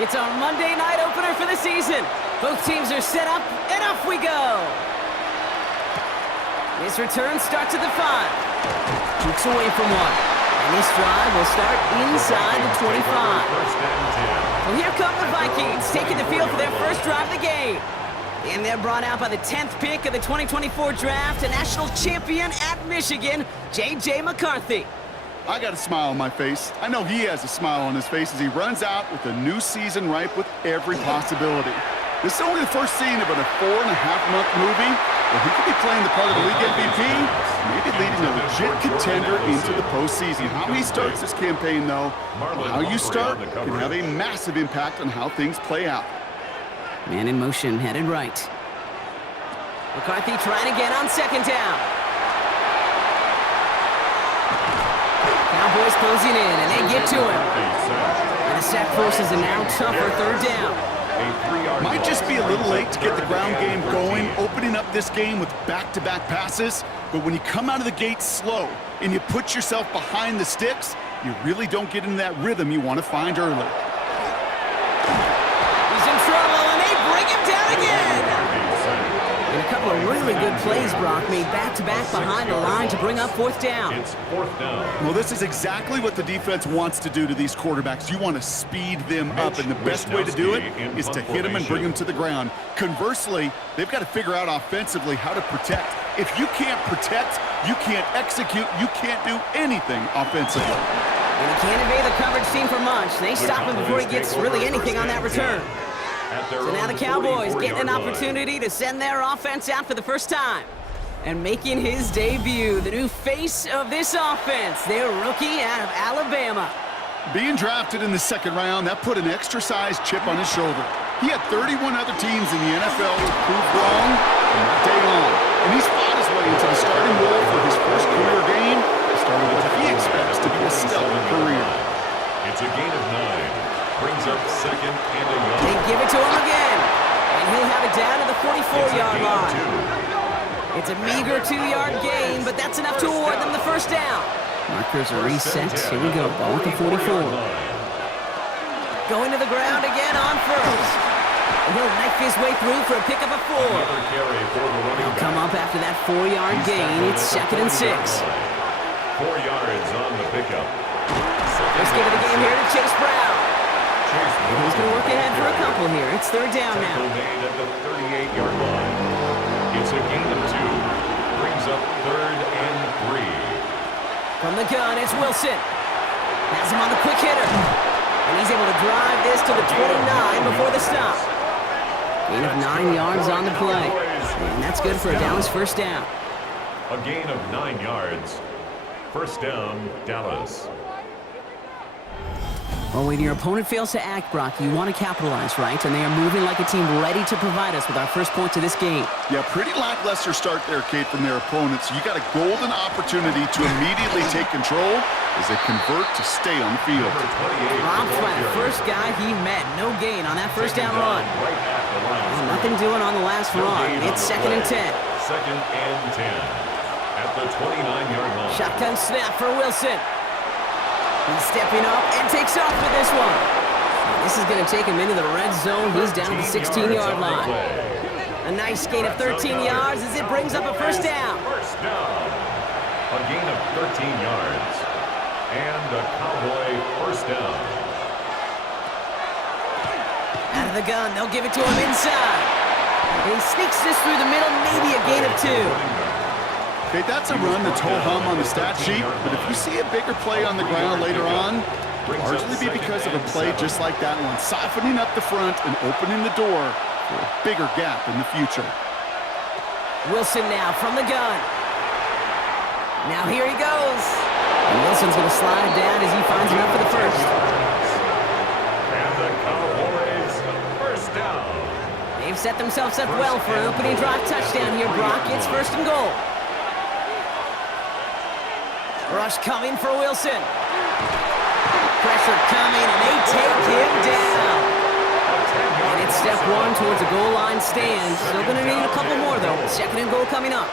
It's our Monday night opener for the season. Both teams are set up, and off we go. This return starts at the 5. Jukes away from one. And this drive will start inside the 25. Well, here come the Vikings, taking the field for their first drive of the game. And they're brought out by the 10th pick of the 2024 draft, a national champion at Michigan, J.J. McCarthy. I got a smile on my face. I know he has a smile on his face as he runs out with a new season ripe with every possibility. This is only the first scene of a 4.5-month movie where he could be playing the part of the league MVP, maybe leading a legit contender into the postseason. How he starts this campaign, though, how you start can have a massive impact on how things play out. Man in motion, headed right. McCarthy trying again on second down. Cowboys closing in, and they get to him. And the sack forces a now tougher third down. Might just be a little late to get the ground game going, opening up this game with back-to-back passes. But when you come out of the gate slow and you put yourself behind the sticks, you really don't get into that rhythm you want to find early. He's in trouble, and they bring him down again. And a couple of really good plays, Brock, made back-to-back behind the line to bring up fourth down. It's fourth down. Well, this is exactly what the defense wants to do to these quarterbacks. You want to speed them up, and the best way to do it is to hit them and bring them to the ground. Conversely, they've got to figure out offensively how to protect. If you can't protect, you can't execute, you can't do anything offensively. And he can't evade the coverage team for much. They stop him before he gets really anything on that return. So now the Cowboys getting an opportunity to send their offense out for the first time. And making his debut, the new face of this offense, their rookie out of Alabama. Being drafted in the second round, that put an extra-sized chip on his shoulder. He had 31 other teams in the NFL to prove wrong from that day on. And he's fought his way into the starting role for his first career game, starting what he expects to be a stellar career. It's a gain of 9. Brings up second and a yard. They give it to him again. And he'll have it down to the 44-yard line. It's a meager 2-yard gain, but that's enough to award them the first down. Markers are reset. Here we go. Ball at the 44. Going to the ground again on first. And he'll knife his way through for a pickup of 4. He'll come up after that 4-yard gain. It's second and 6. 4 yards on the pickup. First give of the game here to Chase Brown. He's going to work ahead for a couple here. It's third down now. Made at the 38-yard line. It's a gain of 2. Brings up third and 3. From the gun, it's Wilson. Has him on the quick hitter. And he's able to drive this to the 29 before the stop. Gain of 9 yards on the play. And that's good for a Dallas first down. A gain of 9 yards. First down, Dallas. Well, when your opponent fails to act, Brock, you want to capitalize, right? And they are moving like a team ready to provide us with our first points of this game. Yeah, pretty lackluster start there, Kate, from their opponents. You got a golden opportunity to immediately take control as they convert to stay on the field. Robbed by the first guy he met. No gain on that first down run. Nothing doing on the last run. It's second and 10. Second and 10 at the 29-yard line. Shotgun snap for Wilson. He's stepping up and takes off with this one. This is going to take him into the red zone. He's down to the 16-yard line. A nice gain of 13 yards as it brings up a first down. First down. A gain of 13 yards. And a Cowboy first down. Out of the gun, they'll give it to him inside. He sneaks this through the middle, maybe a gain of 2. Okay, that's a run that's ho-hum on the stat sheet, but if you see a bigger play on the ground later on, largely be because of a play just like that one, softening up the front and opening the door for a bigger gap in the future. Wilson now from the gun. Now here he goes. And Wilson's going to slide down as he finds enough for the first. And the Cowboys first down. They've set themselves up well for an opening drive touchdown here, Brock. It's first and goal. Rush coming for Wilson. Pressure coming, and they take him down. And it's step 1 towards a goal line stand. Still going to need a couple more, though. Second and goal coming up.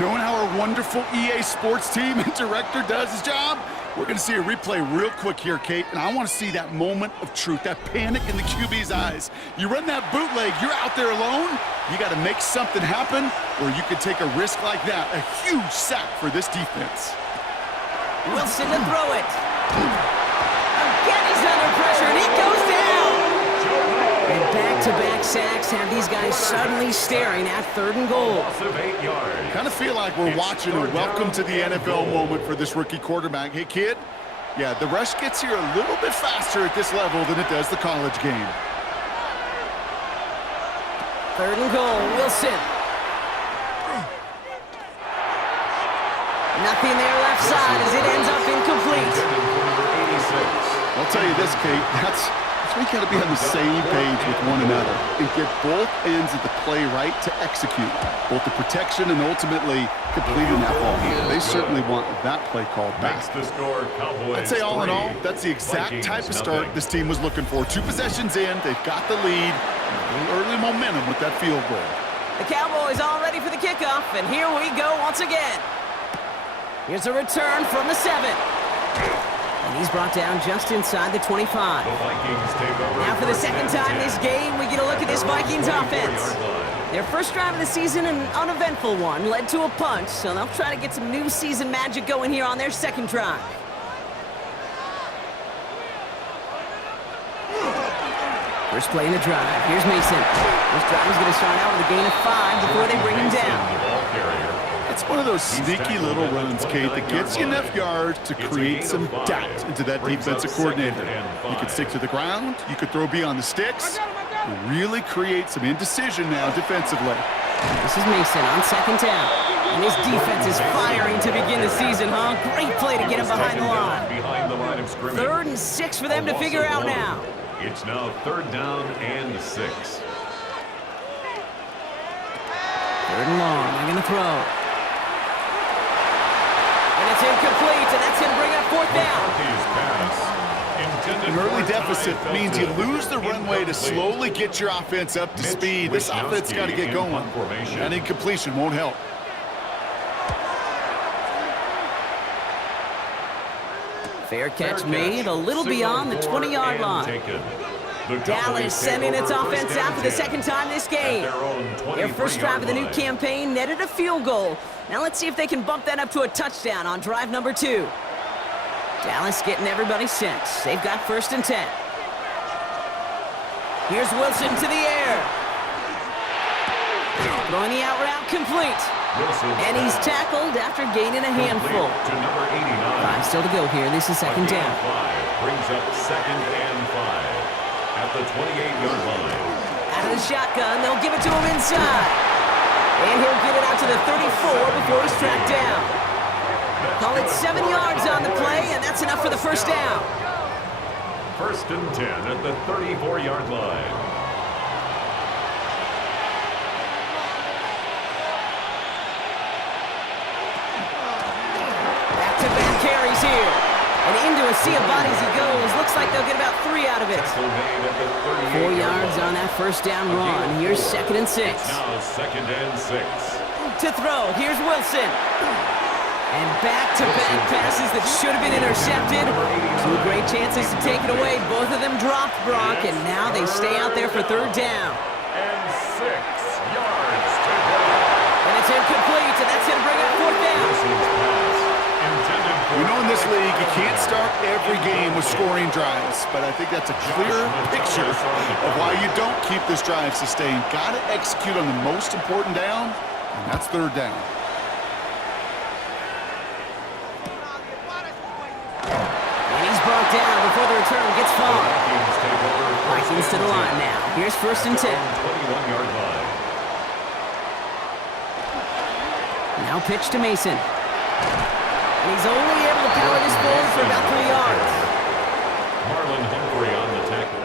Knowing how our wonderful EA Sports team and director does his job, We're going to see a replay real quick here, Kate, and I want to see that moment of truth, that panic in the QB's eyes. You run that bootleg, you're out there alone, you got to make something happen, or you could take a risk like that, a huge sack for this defense. Wilson to throw it. Again, he's under pressure, and he goes down. And back-to-back sacks have these guys suddenly staring at 3rd and goal. Loss of 8 yards. Kind of feel like we're watching a welcome to the NFL moment for this rookie quarterback. Hey, kid, yeah, the rush gets here a little bit faster at this level than it does the college game. 3rd and goal, Wilson. Nothing there left side as it ends up incomplete. I'll tell you this, Kate, that's we got to be on the same page with one another and get both ends of the play right to execute, both the protection and ultimately completing that ball. They certainly want that play called back. I'd say all in all, that's the exact type of start this team was looking for. 2 possessions in, they've got the lead, early momentum with that field goal. The Cowboys all ready for the kickoff, and here we go once again. Here's a return from the 7. And he's brought down just inside the 25. Now for the second time this game, we get a look at this Vikings offense. Their first drive of the season, an uneventful one, led to a punch, so they'll try to get some new season magic going here on their second drive. First play in the drive. Here's Mason. This drive is going to start out with a gain of 5 before they bring him down. It's one of those sneaky little runs, Kate, that gets you enough yards to create some doubt into that defensive coordinator. You could stick to the ground, you could throw beyond the sticks, really create some indecision now defensively. This is Mason on 2nd down. And his defense is firing to begin the season, huh? Great play to get him behind the line. 3rd and 6 for them to figure out now. It's now 3rd down and 6. 3rd and long, they're going to throw. It's incomplete, and that's going to bring up 4th down. An early deficit means you lose the runway to slowly get your offense up to speed. This offense got to get going. That incompletion won't help. Fair catch made, a little beyond the 20-yard line. Dallas sending its offense out for the second time this game. Their first drive of the new campaign netted a field goal. Now let's see if they can bump that up to a touchdown on drive number 2. Dallas getting everybody set. They've got 1st and 10. Here's Wilson to the air. Throwing the out route complete. And he's tackled after gaining a handful. 5 still to go here. This is 2nd down. Brings up 2nd and 5 at the 28-yard line. Out of the shotgun, they'll give it to him inside. And he'll get it out to the 34 before he's tracked down. Call it 7 yards on the play, and that's enough for the 1st down. 1st and 10 at the 34-yard line. Back-to-back carries here. And into a sea of bodies he goes. Looks like they'll get about 3 out of it. 4 yards on that 1st down run. Here's 2nd and 6. Now 2nd and 6. To throw, here's Wilson. And back-to-back passes that should have been intercepted. 2 great chances to take it away. Both of them dropped, Brock, and now they stay out there for 3rd down. And 6 yards to go. And it's incomplete, and that's going to bring up 4th down. You know, in this league, you can't start every game with scoring drives, but I think that's a clear picture of why you don't keep this drive sustained. Got to execute on the most important down, and that's 3rd down. And he's brought down before the return gets far. Vikings to the line now. Here's 1st and 10. 21-yard line. Now pitch to Mason. And he's only able to power this forward for about 3 yards. Marlon Humphrey on the tackle.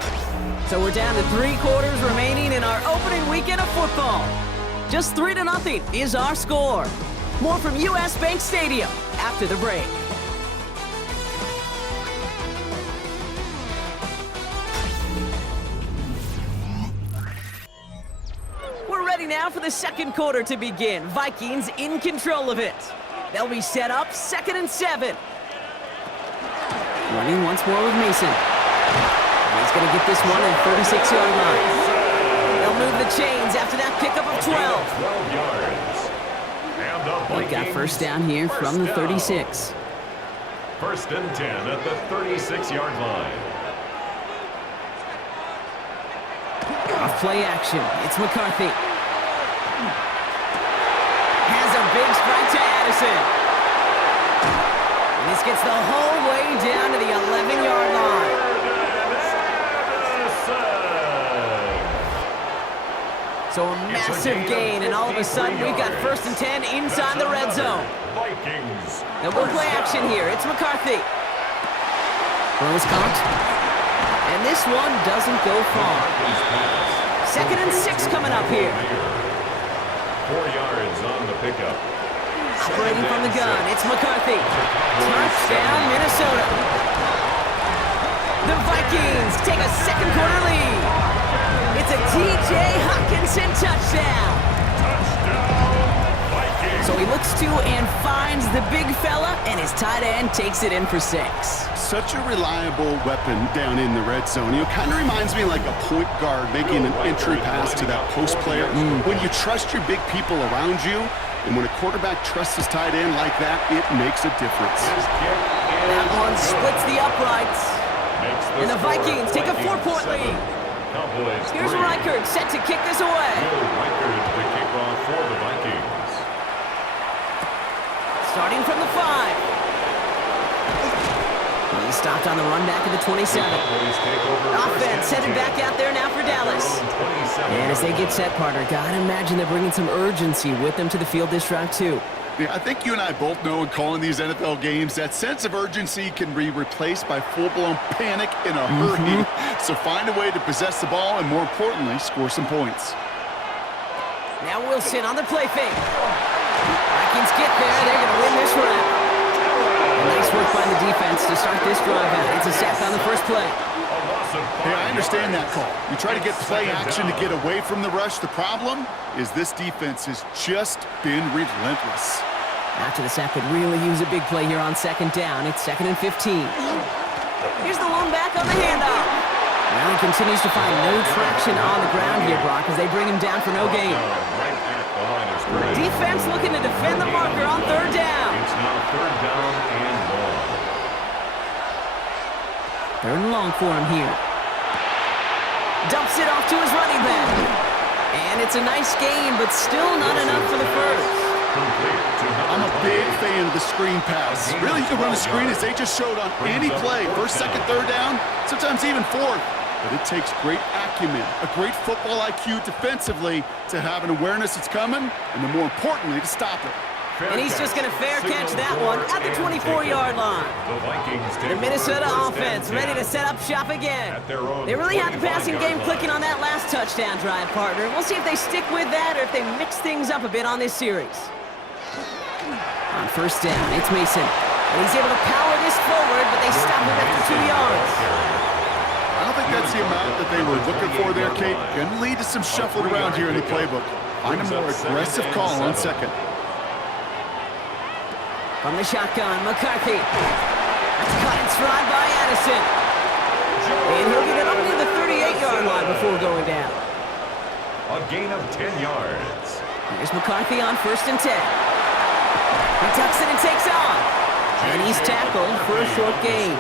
So we're down to 3 quarters remaining in our opening weekend of football. Just 3-0 is our score. More from U.S. Bank Stadium after the break. We're ready now for the 2nd quarter to begin. Vikings in control of it. They'll be set up 2nd and 7. Running once more with Mason. And he's going to get this one at the 36-yard line. They'll move the chains after that pickup of 12. 12 yards. And the They've got Vikings first down here from the 36. First and 10 at the 36-yard line. Off play action. It's McCarthy. Has a big strike to Addison. And this gets the whole way down to the 11-yard line. So a massive gain, and all of a sudden we've got first and 10 inside the red zone. Vikings. They'll go play action here. It's McCarthy. Throws caught. And this one doesn't go far. Second and 6 coming up here. 4 yards on the pickup. Operating from the gun, it's McCarthy. Touchdown, Minnesota. The Vikings take a second quarter lead. It's a T.J. Hockenson touchdown. So he looks to and finds the big fella, and his tight end takes it in for 6. Such a reliable weapon down in the red zone. You know, kind of reminds me like a point guard making an entry pass to that post player. When you trust your big people around you, and when a quarterback trusts his tight end like that, it makes a difference. That one splits the uprights. And the Vikings take a 4-point lead. Cowboys. Here's Reichert set to kick this away. Reichert the kickoff for the Vikings. Starting from the 5. He's stopped on the run back at the 27. Offense headed back out there now for Dallas. And as they get set, partner, gotta imagine they're bringing some urgency with them to the field this drive too. Yeah, I think you and I both know in calling these NFL games, that sense of urgency can be replaced by full-blown panic in a hurry. So find a way to possess the ball and, more importantly, score some points. Now Wilson on the play fake. Vikings get there. They're going to win this round. Nice work by the defense to start this drive out. It's a sack on the first play. Hey, I understand that call. You try to get play action to get away from the rush. The problem is this defense has just been relentless. After the sack could really use a big play here on second down. It's 2nd and 15. Here's the lone back on the handoff. Well, he continues to find no traction on the ground here, Brock, as they bring him down for no gain. Defense looking to defend the marker on third down. It's now 3rd down and long. 3rd and long for him here. Dumps it off to his running back. And it's a nice gain, but still not enough for the first. I'm a big fan of the screen pass. Really, you can run a screen as they just showed on any play. 1st, 2nd, 3rd down, sometimes even 4th. But it takes great acumen, a great football IQ defensively to have an awareness it's coming, and then more importantly, to stop it. And he's just going to fair catch that one at the 24-yard line. The Minnesota offense ready to set up shop again. They really had the passing game clicking on that last touchdown drive, partner. We'll see if they stick with that or if they mix things up a bit on this series. On first down, it's Mason. And he's able to power this forward, but they stop him after 2 yards. I don't think that's the amount that they were looking for there, Kate. Going to lead to some shuffling around here in the playbook. Find a more aggressive call on second. From the shotgun, McCarthy. That's caught in stride by Addison. And he'll get it up near the 38-yard line before going down. A gain of 10 yards. Here's McCarthy on 1st and 10. He tucks it and takes off. And he's tackled for a short gain.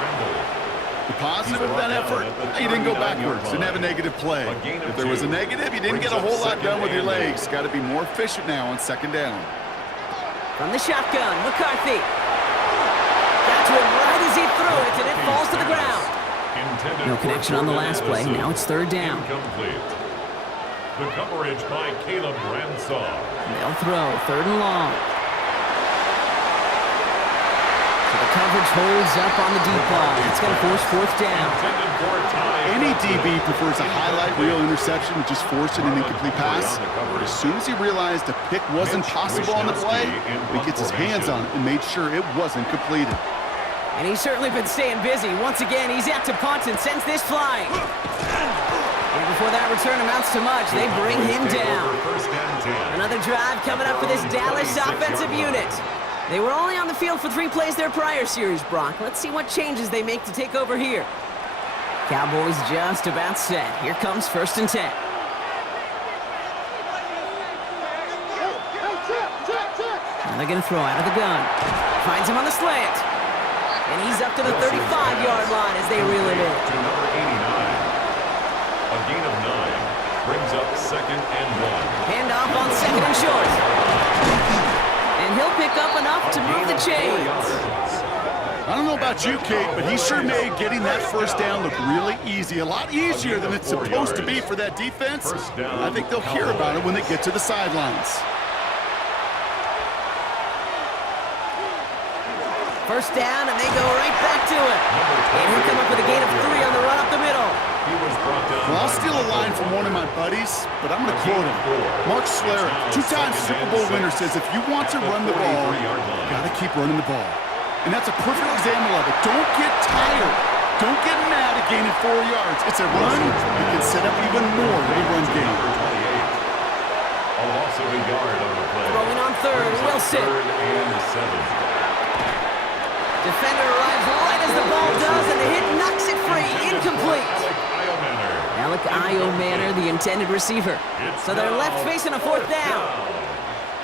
The positive of that effort, you didn't go backwards, didn't have a negative play. If there was a negative, you didn't get a whole lot done with your legs. Got to be more efficient now on second down. From the shotgun, McCarthy. Got to him right as he threw it, and it falls to the ground. No connection on the last play. Now it's 3rd down. Incomplete. The coverage by Caleb Ransaw. They'll throw 3rd and long. So the coverage holds up on the deep ball. It's going to force 4th down. Any DB prefers a highlight reel interception and just force an incomplete pass. But as soon as he realized a pick wasn't possible on the play, he gets his hands on it and made sure it wasn't completed. And he's certainly been staying busy. Once again, he's out to punt and sends this flying. And before that return amounts to much, they bring him down. Another drive coming up for this Dallas offensive unit. They were only on the field for 3 plays their prior series, Brock. Let's see what changes they make to take over here. Cowboys just about set. Here comes 1st and 10. Now they're going to throw out of the gun. Finds him on the slant. And he's up to the 35-yard line as they reel it in. To number 89. A gain of 9 brings up 2nd and 1. Handoff on 2nd and short. And he'll pick up enough to move the chains. I don't know about you, Kate, but he sure made getting that first down look really easy. A lot easier than it's supposed to be for that defense. I think they'll hear about it when they get to the sidelines. First down, and they go right back to it. And he'll come up with a gain of 3 on the run up the middle. Well, I'll steal a line from one of my buddies, but I'm going to quote him. Mark Schlereth, 2-time Super Bowl winner, says if you want to run the ball, you got to keep running the ball. And that's a perfect example of it. Don't get tired. Don't get mad at gaining 4 yards. It's a run that can set up even more of a run game. A loss of a yard on the play. Throwing on 3rd, Wilson. 3rd and 7. Defender arrives right as the ball does, and the hit knocks it free. Incomplete. Alec Iomanner, the intended receiver. So they're left facing a 4th down.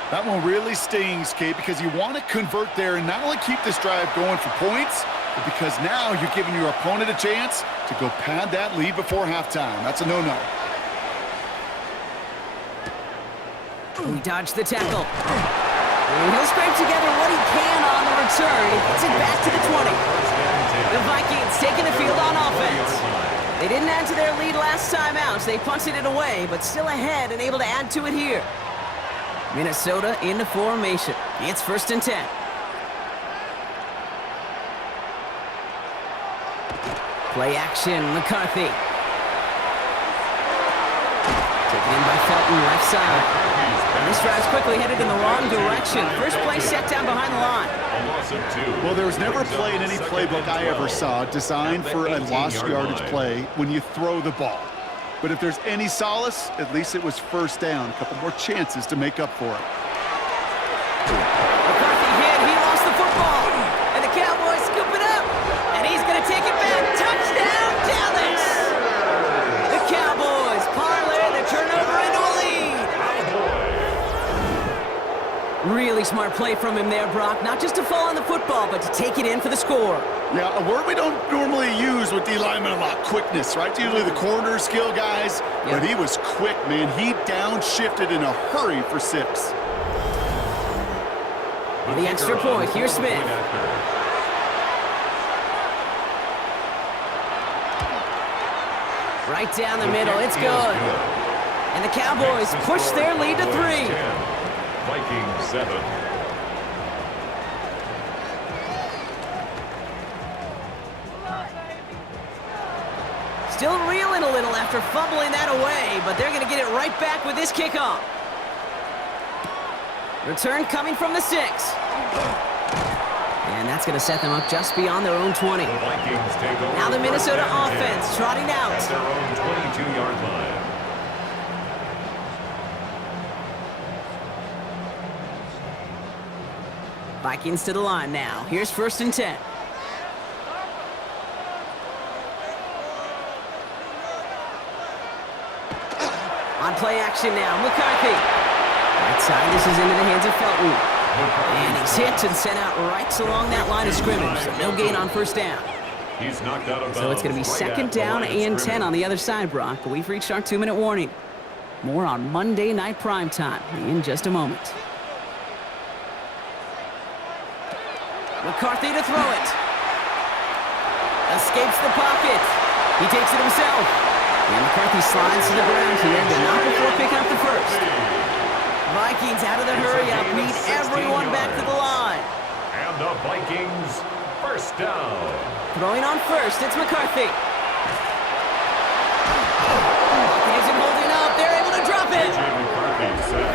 That one really stings, Kate, because you want to convert there and not only keep this drive going for points, but because now you're giving your opponent a chance to go pad that lead before halftime. That's a no-no. He dodged the tackle. And he'll scrape together what he can on the return. He puts it back to the 20. The Vikings taking the field on offense. They didn't add to their lead last time out, so they punted it away, but still ahead and able to add to it here. Minnesota into formation. It's 1st and 10. Play action, McCarthy. Taken in by Felton, left side. And this drive's quickly headed in the wrong direction. First play set down behind the line. A loss of 2. Well, there was never a play in any playbook I ever saw designed for a lost yardage play when you throw the ball. But if there's any solace, at least it was first down. A couple more chances to make up for it. McCarthy hit. He lost the football. And the Cowboys scoop it up. And he's going to take it back. Touchdown, Dallas! The Cowboys parlay the turnover into a lead. Really smart play from him there, Brock. Not just to fall on the football, but to take it in for the score. Yeah, a word we don't normally use with D linemen a lot, quickness, right? It's usually the corner skill guys, but he was quick, man. He downshifted in a hurry for 6. The extra point, here's Smith. Right down the middle, it's good. And the Cowboys push their lead to 3. Vikings 7. Still reeling a little after fumbling that away, but they're going to get it right back with this kickoff. Return coming from the 6. And that's going to set them up just beyond their own 20. The Vikings take over. Now the Minnesota offense trotting out. At their own 22-yard line. Vikings to the line now. Here's 1st and 10. On play action now, McCarthy. Right side, this is into the hands of Felton. And he's hit and sent out right along that line of scrimmage. So no gain on 1st down. He's knocked out of bounds. So it's going to be 2nd down and 10 on the other side, Brock. We've reached our 2-minute warning. More on Monday Night Primetime in just a moment. McCarthy to throw it. Escapes the pocket. He takes it himself. And McCarthy slides to the ground here, but not before picking up the 1st. Vikings out of the hurry-up, need everyone back to the line. And the Vikings, 1st down. Throwing on 1st, it's McCarthy. Vikings isn't holding up, they're able to drop it.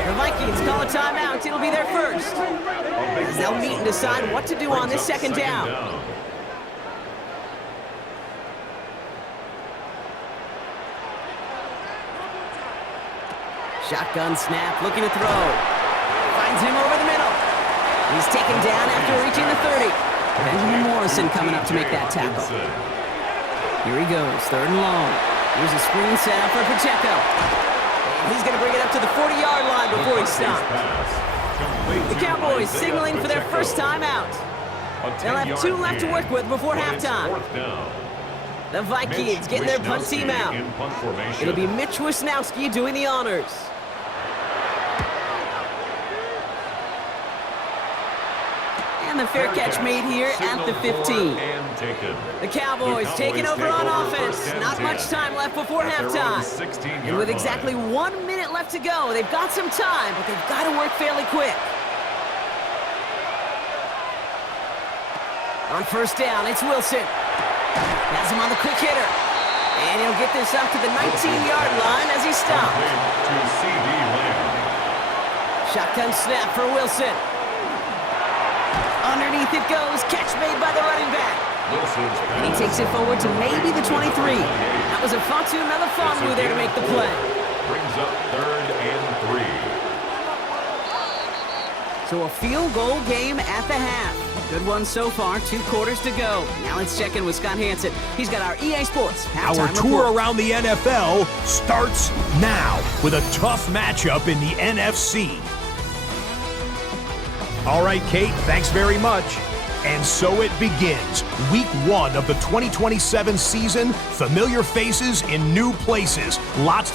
The Vikings call a timeout, it'll be their 1st. As they'll meet and decide what to do on this 2nd down. Shotgun snap, looking to throw. Finds him over the middle. He's taken down after reaching the 30. Benjamin Morrison coming up to make that tackle. Here he goes, 3rd and long. Here's a screen set up for Pacheco. And he's going to bring it up to the 40-yard line before he stops. The Cowboys signaling for their first time out. They'll have 2 left to work with before halftime. The Vikings getting their punt team out. It'll be Mitch Wisnowski doing the honors. And the fair catch made here at the 15. The Cowboys taking over on offense. Not much time left before halftime. And with exactly 1 minute left to go, they've got some time, but they've got to work fairly quick. On 1st down, it's Wilson. Has him on the quick hitter. And he'll get this up to the 19-yard line as he stops. Shotgun snap for Wilson. Underneath it goes. Catch made by the running back. And he takes it forward to maybe the 23. That was a Fatu Melifonwu there to make the play. Brings up 3rd and 3. So a field goal game at the half. Good one so far, 2 quarters to go. Now let's check in with Scott Hansen. He's got our EA Sports halftime Our tour report. around the NFL starts now with a tough matchup in the NFC. All right, Kate, thanks very much. And so it begins. Week 1 of the 2027 season. Familiar faces in new places. Lots